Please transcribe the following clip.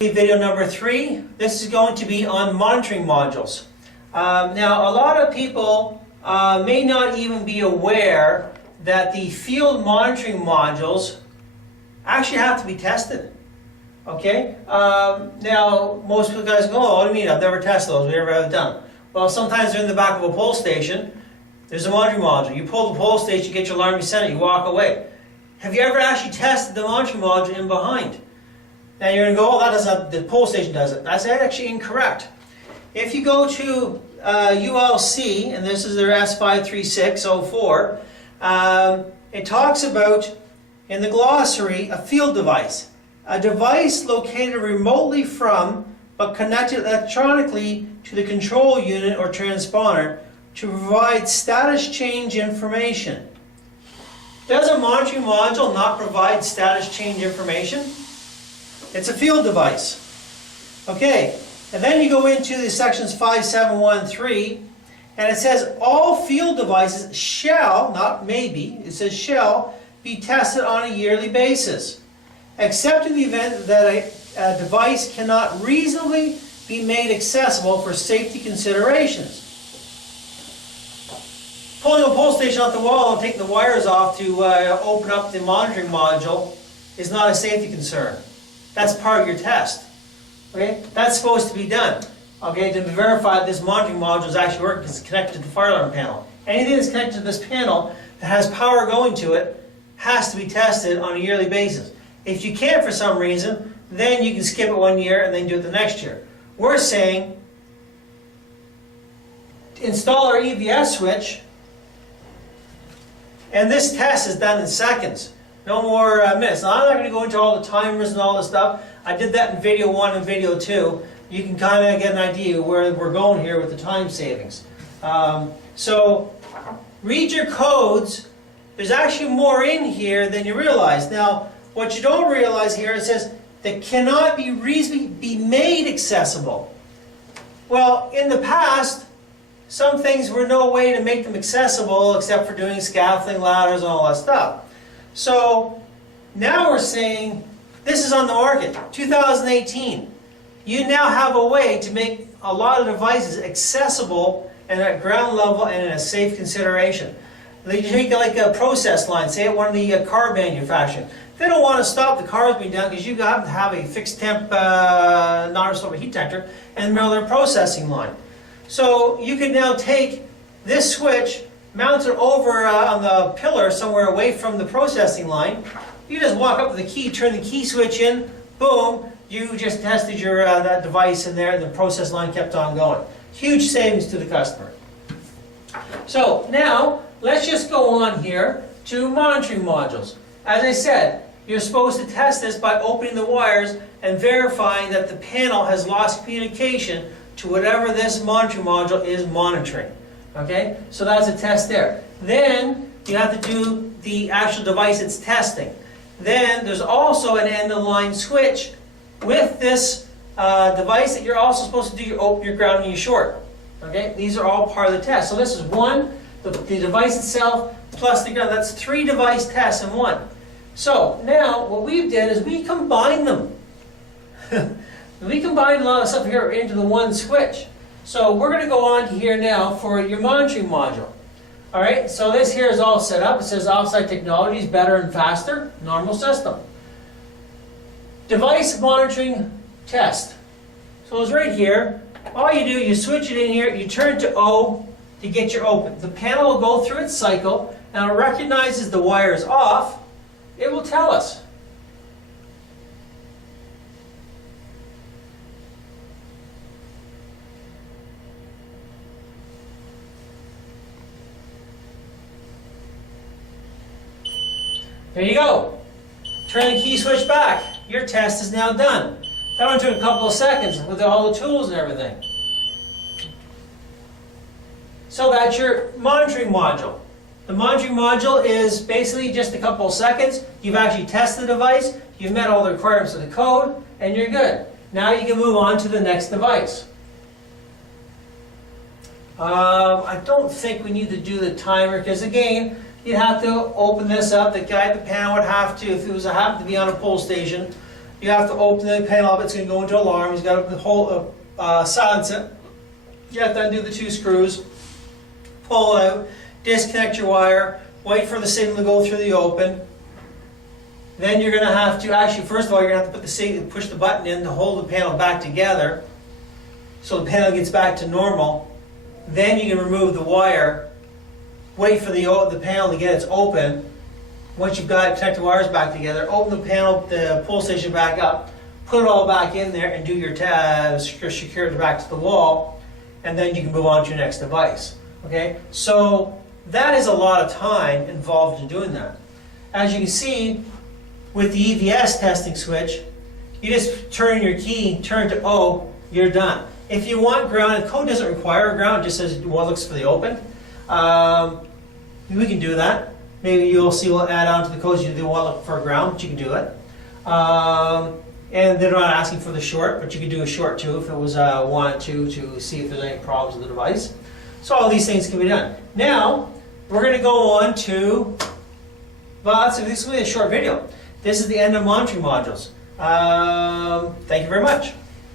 Video number 3. This is going to be on monitoring modules. Now, a lot of people may not even be aware that the field monitoring modules actually have to be tested. Okay? Now, most of the guys go, "Oh, what do you mean? I've never tested those. We never have done them." Well, sometimes they're in the back of a pole station. There's a monitoring module. You pull the pole station, you get your alarm, you send it, you walk away. Have you ever actually tested the monitoring module in behind? Now you're going to go, "Oh, that doesn't, the pole station does it." That's actually incorrect. If you go to ULC, and this is their S53604, it talks about, in the glossary, a field device. A device located remotely from, but connected electronically to the control unit or transponder to provide status change information. Does a monitoring module not provide status change information? It's a field device. Okay, and then you go into the sections 5713, and it says all field devices shall, not maybe, it says shall, be tested on a yearly basis, except in the event that a device cannot reasonably be made accessible for safety considerations. Pulling a pole station off the wall and taking the wires off to open up the monitoring module is not a safety concern. That's part of your test. Okay? That's supposed to be done. Okay, to verify that this monitoring module is actually working because it's connected to the fire alarm panel. Anything that's connected to this panel that has power going to it has to be tested on a yearly basis. If you can't for some reason, then you can skip it 1 year and then do it the next year. We're saying install our EVS switch, and this test is done in seconds. No more minutes. Now, I'm not going to go into all the timers and all this stuff. I did that in video 1 and video 2. You can kind of get an idea where we're going here with the time savings. So read your codes. There's actually more in here than you realize. Now, what you don't realize here, it says that cannot be reasonably be made accessible. Well, in the past, some things were no way to make them accessible except for doing scaffolding, ladders, and all that stuff. So now we're saying this is on the market, 2018. You now have a way to make a lot of devices accessible and at ground level and in a safe consideration. You take like a process line, say at one of the car manufacturers. They don't want to stop the cars being done because you have to have a fixed temp non-restorative heat detector in the middle of their processing line. So you can now take this switch, mount it over on the pillar somewhere away from the processing line. You just walk up to the key, turn the key switch in, boom, you just tested your that device in there and the process line kept on going. Huge savings to the customer. So now, let's just go on here to monitoring modules. As I said, you're supposed to test this by opening the wires and verifying that the panel has lost communication to whatever this monitoring module is monitoring. Okay, so that's a test there. Then you have to do the actual device it's testing. Then there's also an end-of-line switch with this device that you're also supposed to do your open, your ground, and your short. Okay, these are all part of the test. So this is one, the device itself plus the ground. That's 3 device tests in one. So now what we did is we combined them. We combined a lot of stuff here into the one switch. So we're going to go on to here now for your monitoring module. All right, so this here is all set up. It says Offside Technologies, better and faster, normal system. Device monitoring test. So it's right here. All you do, you switch it in here, you turn to O to get your open. The panel will go through its cycle, and it recognizes the wire is off. It will tell us. There you go. Turn the key switch back. Your test is now done. That only took a couple of seconds with all the tools and everything. So that's your monitoring module. The monitoring module is basically just a couple of seconds. You've actually tested the device, you've met all the requirements of the code, and you're good. Now you can move on to the next device. I don't think we need to do the timer because again, you'd have to open this up. The guy at the panel would have to, if it was happened to be on a pole station, you have to open the panel up. It's going to go into alarm. He's got to silence it. You have to undo the 2 screws, pull out, disconnect your wire, wait for the signal to go through the open. Then you're going to have to, actually, first of all, you're going to have to push the button in to hold the panel back together so the panel gets back to normal. Then you can remove the wire, wait for the panel to get its open. Once you've got connected wires back together, open the panel, the pull station back up, put it all back in there and do your secure it back to the wall, and then you can move on to your next device. Okay, so that is a lot of time involved in doing that. As you can see, with the EVS testing switch, you just turn your key, turn to O, you're done. If you want ground, the code doesn't require ground, it just says what looks for the open. We can do that. Maybe you'll see we'll add on to the codes you do want to look for ground, but you can do it. And they're not asking for the short, but you could do a short too if it was wanted to see if there's any problems with the device. So all these things can be done. Now, we're going to go on to, well, this is going to be a short video. This is the end of monitoring modules. Thank you very much.